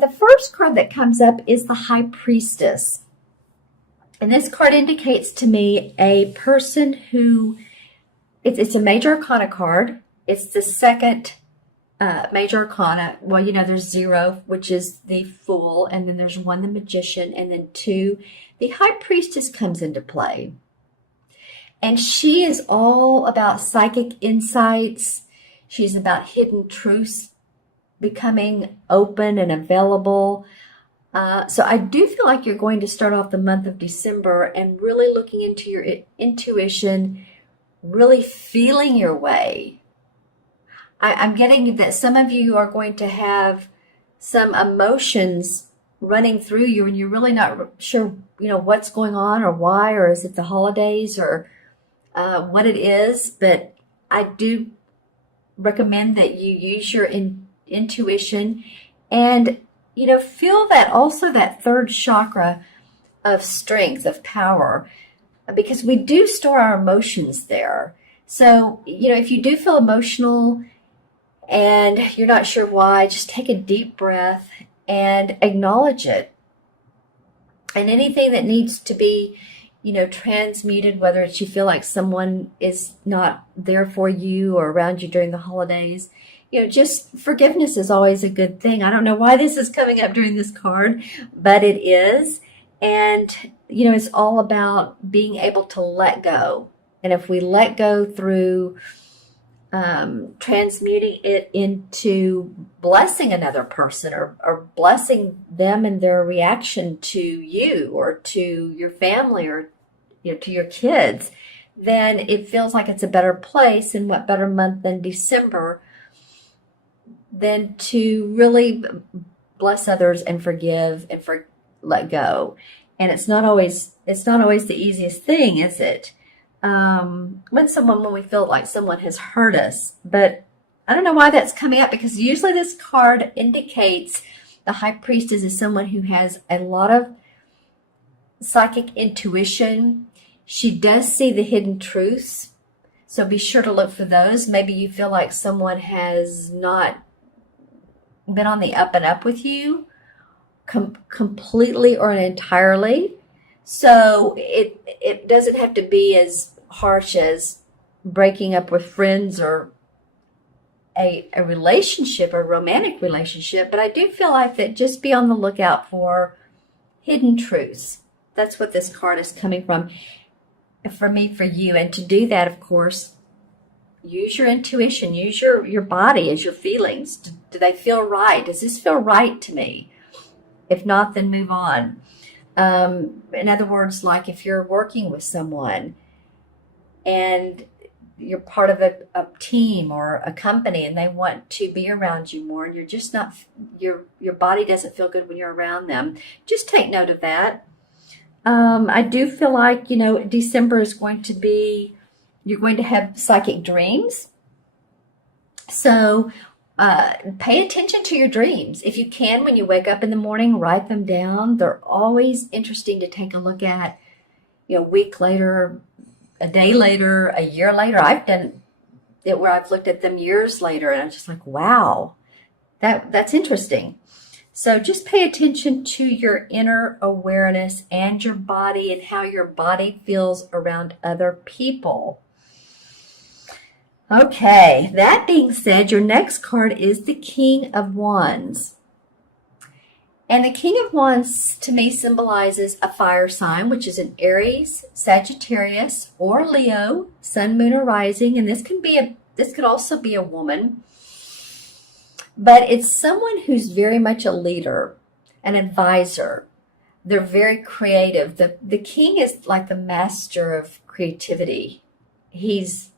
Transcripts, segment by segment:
The first card that comes up is the High Priestess. And this card indicates to me a person who, it's a major arcana card. It's the second major arcana. Well, there's 0, which is the Fool, and then there's 1, the Magician, and then 2, the High Priestess comes into play. And she is all about psychic insights. She's about hidden truths becoming open and available. So I do feel like you're going to start off the month of December and really looking into your intuition, really feeling your way. I'm getting that some of you are going to have some emotions running through you and you're really not sure, what's going on or why, or is it the holidays or what it is. But I do recommend that you use your intuition and, feel that also that third chakra of strength, of power, because we do store our emotions there. So, if you do feel emotional and you're not sure why, just take a deep breath and acknowledge it. And anything that needs to be, transmuted, whether it's you feel like someone is not there for you or around you during the holidays, just forgiveness is always a good thing. I don't know why this is coming up during this card, but it is. And, it's all about being able to let go. And if we let go through transmuting it into blessing another person or blessing them and their reaction to you or to your family or to your kids, then it feels like it's a better place. And what better month than December than to really bless others and forgive and let go. And it's not always the easiest thing, is it? When we feel like someone has hurt us. But I don't know why that's coming up, because usually this card indicates the High Priestess is someone who has a lot of psychic intuition. She does see the hidden truths. So be sure to look for those. Maybe you feel like someone has not been on the up and up with you completely or entirely. So it doesn't have to be as harsh as breaking up with friends or a relationship, a romantic relationship. But I do feel like that just be on the lookout for hidden truths. That's what this card is coming from for me, for you. And to do that, of course, use your intuition, use your body as your feelings. Do they feel right? Does this feel right to me? If not, then move on. In other words, like if you're working with someone and you're part of a team or a company and they want to be around you more and you're just not, your body doesn't feel good when you're around them, just take note of that. I do feel like, December is going to be, you're going to have psychic dreams. So pay attention to your dreams. If you can, when you wake up in the morning, write them down. They're always interesting to take a look at, a week later, a day later, a year later. I've done it where I've looked at them years later and I'm just like, wow, that's interesting. So just pay attention to your inner awareness and your body and how your body feels around other people. Okay, that being said, your next card is the King of Wands. And the King of Wands to me symbolizes a fire sign, which is an Aries, Sagittarius, or Leo, Sun, Moon, or Rising. And this could also be a woman. But it's someone who's very much a leader, an advisor. They're very creative. The king is like the master of creativity. He's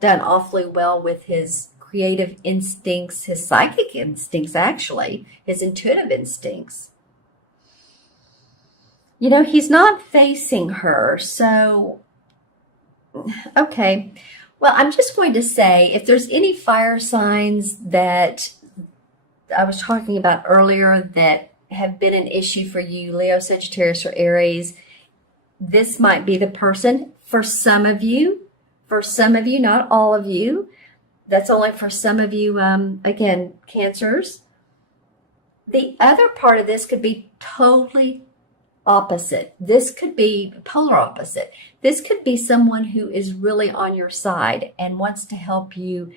done awfully well with his creative instincts, his psychic instincts, actually, his intuitive instincts. He's not facing her. So, okay. Well, I'm just going to say, if there's any fire signs that I was talking about earlier that have been an issue for you, Leo, Sagittarius, or Aries, this might be the person. For some of you, not all of you. That's only for some of you, again, Cancers. The other part of this could be totally opposite. This could be polar opposite. This could be someone who is really on your side and wants to help you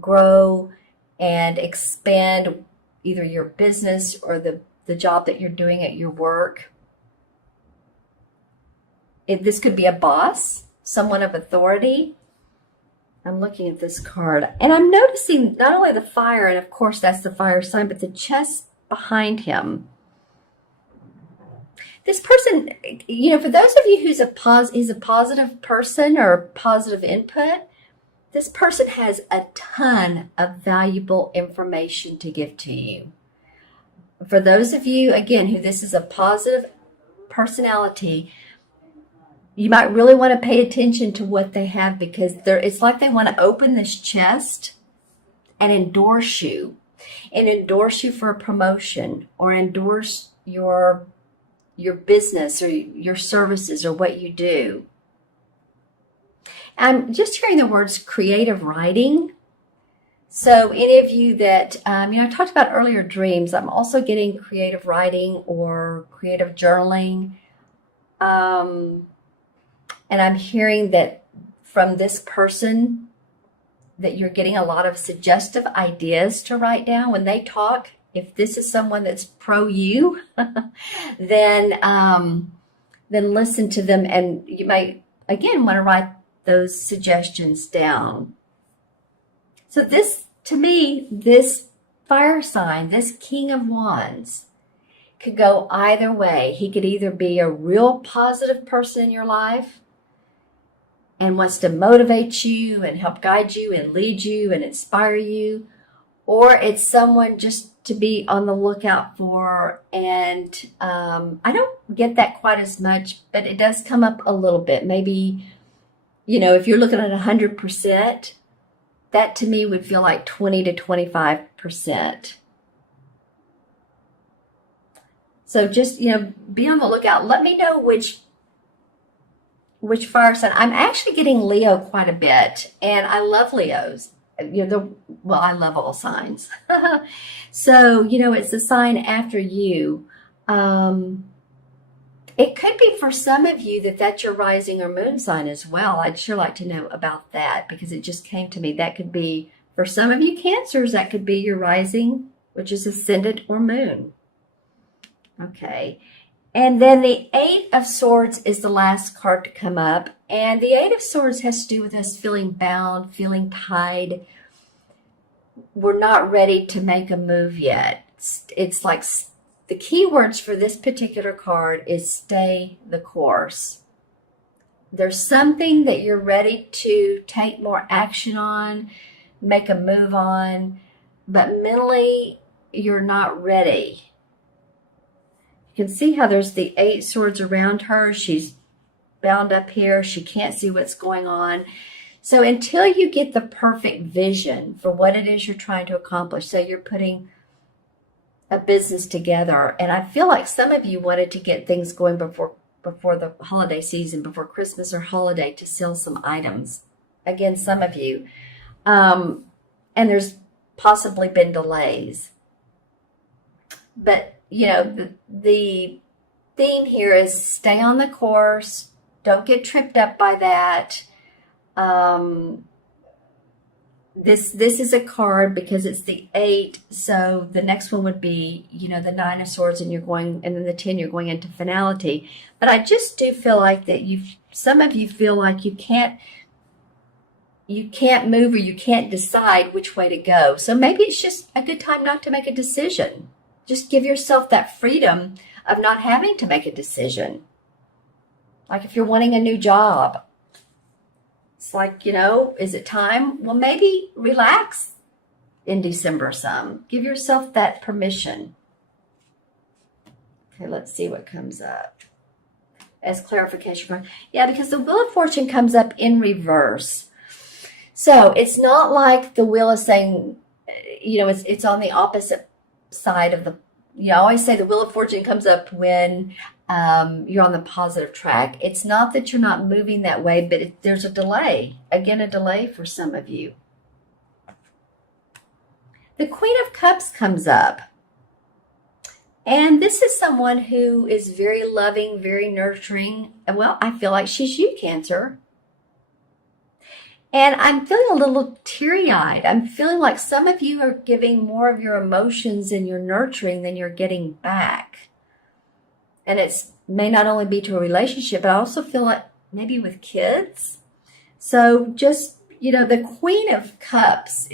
grow and expand either your business or the job that you're doing at your work. This could be a boss, someone of authority. I'm looking at this card and I'm noticing not only the fire, and of course that's the fire sign, but the chest behind him. This person, for those of you who's a positive person or positive input, this person has a ton of valuable information to give to you. For those of you, again, who this is a positive personality, you might really want to pay attention to what they have, because it's like they want to open this chest and endorse you for a promotion, or endorse your business or your services or what you do. I'm just hearing the words creative writing. So any of you that, I talked about earlier dreams, I'm also getting creative writing or creative journaling. And I'm hearing that from this person that you're getting a lot of suggestive ideas to write down when they talk. If this is someone that's pro you, then listen to them, and you might again want to write those suggestions down. So this, to me, this fire sign, this King of Wands, could go either way. He could either be a real positive person in your life and wants to motivate you and help guide you and lead you and inspire you, or it's someone just to be on the lookout for. And I don't get that quite as much, but it does come up a little bit. Maybe, if you're looking at 100%, that to me would feel like 20 to 25%. So just, be on the lookout. Let me know which fire sign. I'm actually getting Leo quite a bit, and I love Leos. I love all signs. So, it's the sign after you. It could be for some of you that's your rising or moon sign as well. I'd sure like to know about that, because it just came to me. That could be, for some of you Cancers, that could be your rising, which is ascendant or moon. Okay. And then the Eight of Swords is the last card to come up. And the Eight of Swords has to do with us feeling bound, feeling tied. We're not ready to make a move yet. It's like the key words for this particular card is stay the course. There's something that you're ready to take more action on, make a move on, but mentally you're not ready. You can see how there's the Eight Swords around her. She's bound up here. She can't see what's going on. So until you get the perfect vision for what it is you're trying to accomplish, so you're putting a business together, and I feel like some of you wanted to get things going before the holiday season, before Christmas or holiday, to sell some items. Again, some of you. And there's possibly been delays. But the theme here is stay on the course. Don't get tripped up by that. This is a card because it's the 8. So the next one would be, the 9 of Swords, and then the 10, you're going into finality. But I just do feel like that some of you feel like you can't move, or you can't decide which way to go. So maybe it's just a good time not to make a decision. Just give yourself that freedom of not having to make a decision. Like if you're wanting a new job, it's like, is it time? Well, maybe relax in December some. Give yourself that permission. Okay, let's see what comes up as clarification card. Yeah, because the Wheel of Fortune comes up in reverse. So it's not like the wheel is saying, it's on the opposite side of the, I always say the Wheel of Fortune comes up when you're on the positive track. It's not that you're not moving that way, but there's a delay. Again, a delay for some of you. The Queen of Cups comes up. And this is someone who is very loving, very nurturing. Well, I feel like she's you, Cancer. And I'm feeling a little teary-eyed. I'm feeling like some of you are giving more of your emotions and your nurturing than you're getting back. And it may not only be to a relationship, but I also feel like maybe with kids. So just, the Queen of Cups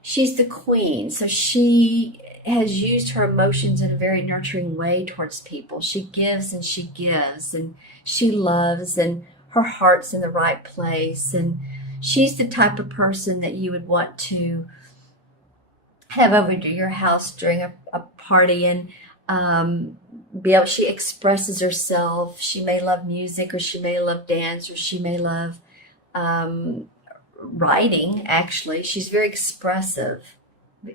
she's the queen. So she has used her emotions in a very nurturing way towards people. She gives and she gives and she loves and her heart's in the right place. And she's the type of person that you would want to have over to your house during a party and she expresses herself. She may love music, or she may love dance, or she may love writing. Actually, she's very expressive,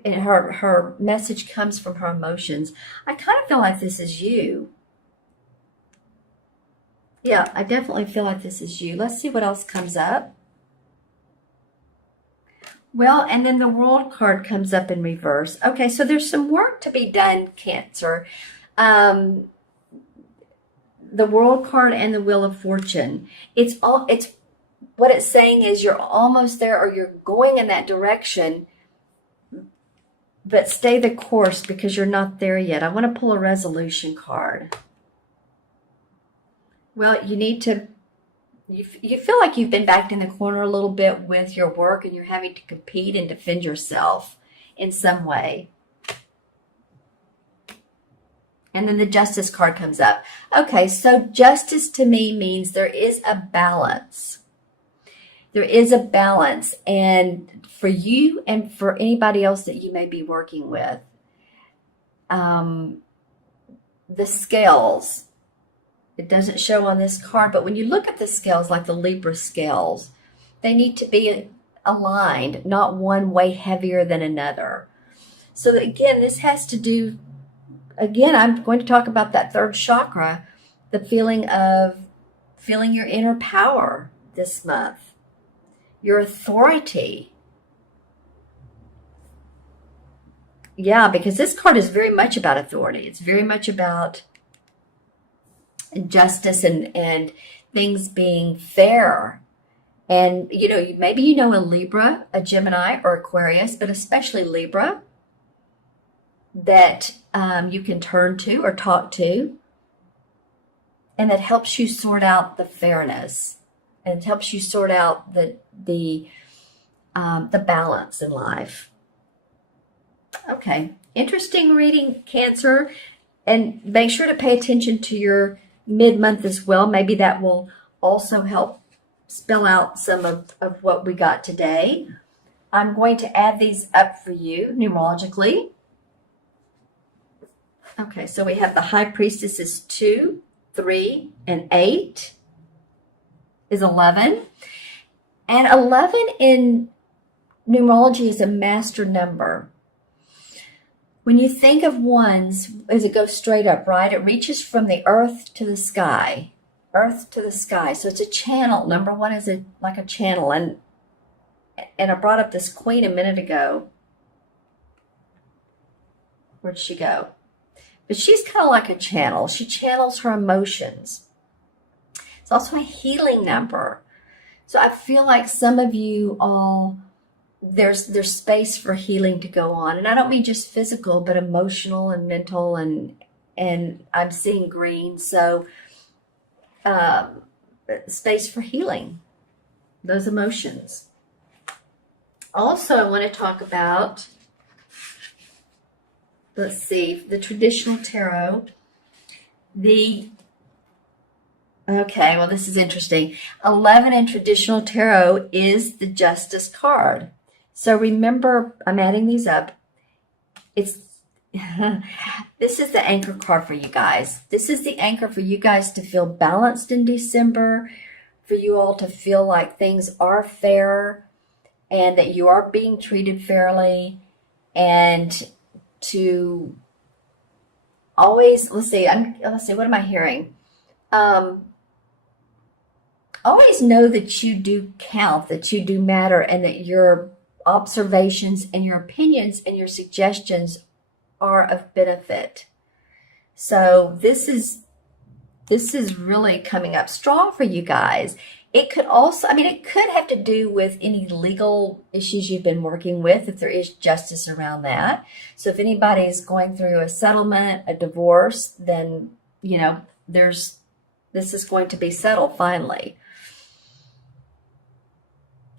and her message comes from her emotions. I kind of feel like this is you. Yeah, I definitely feel like this is you. Let's see what else comes up. Well, and then the World card comes up in reverse. Okay, so there's some work to be done, Cancer. The World card and the Wheel of Fortune. It's what it's saying is you're almost there, or you're going in that direction, but stay the course because you're not there yet. I want to pull a resolution card. Well, you need to, you feel like you've been backed in the corner a little bit with your work, and you're having to compete and defend yourself in some way. And then the Justice card comes up. Okay, so justice to me means there is a balance. There is a balance. And for you and for anybody else that you may be working with, the scales, it doesn't show on this card, but when you look at the scales, like the Libra scales, they need to be aligned, not one way heavier than another. So again, this has to do, again, I'm going to talk about that third chakra, the feeling of feeling your inner power this month, your authority. Yeah, because this card is very much about authority. It's very much about justice and things being fair. And, maybe a Libra, a Gemini, or Aquarius, but especially Libra, that you can turn to or talk to, and that helps you sort out the fairness, and helps you sort out the balance in life. Okay, interesting reading, Cancer, and make sure to pay attention to your mid-month as well. Maybe that will also help spell out some of what we got today. I'm going to add these up for you numerologically. Okay, so we have the High Priestess is 2, 3, and 8 is 11. And 11 in numerology is a master number. When you think of ones, as it goes straight up, right? It reaches from the earth to the sky. Earth to the sky. So it's a channel. Number one is like a channel. And I brought up this queen a minute ago. Where'd she go? But she's kind of like a channel. She channels her emotions. It's also a healing number. So I feel like some of you all, there's space for healing to go on. And I don't mean just physical, but emotional and mental, and I'm seeing green. So space for healing those emotions. Also, I want to talk about, let's see, the traditional tarot. Okay, well, this is interesting. 11 in traditional tarot is the Justice card. So remember, I'm adding these up. This is the anchor card for you guys. This is the anchor for you guys to feel balanced in December, for you all to feel like things are fair and that you are being treated fairly, and to always, let's see, what am I hearing? Always know that you do count, that you do matter, and that your observations and your opinions and your suggestions are of benefit. So this is really coming up strong for you guys. It could also, I mean, it could have to do with any legal issues you've been working with, if there is justice around that. So if anybody's going through a settlement, a divorce, then, you know, this is going to be settled finally.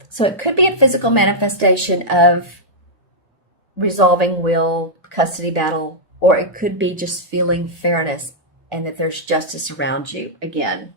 So it could be a physical manifestation of resolving will, custody battle, or it could be just feeling fairness and that there's justice around you again.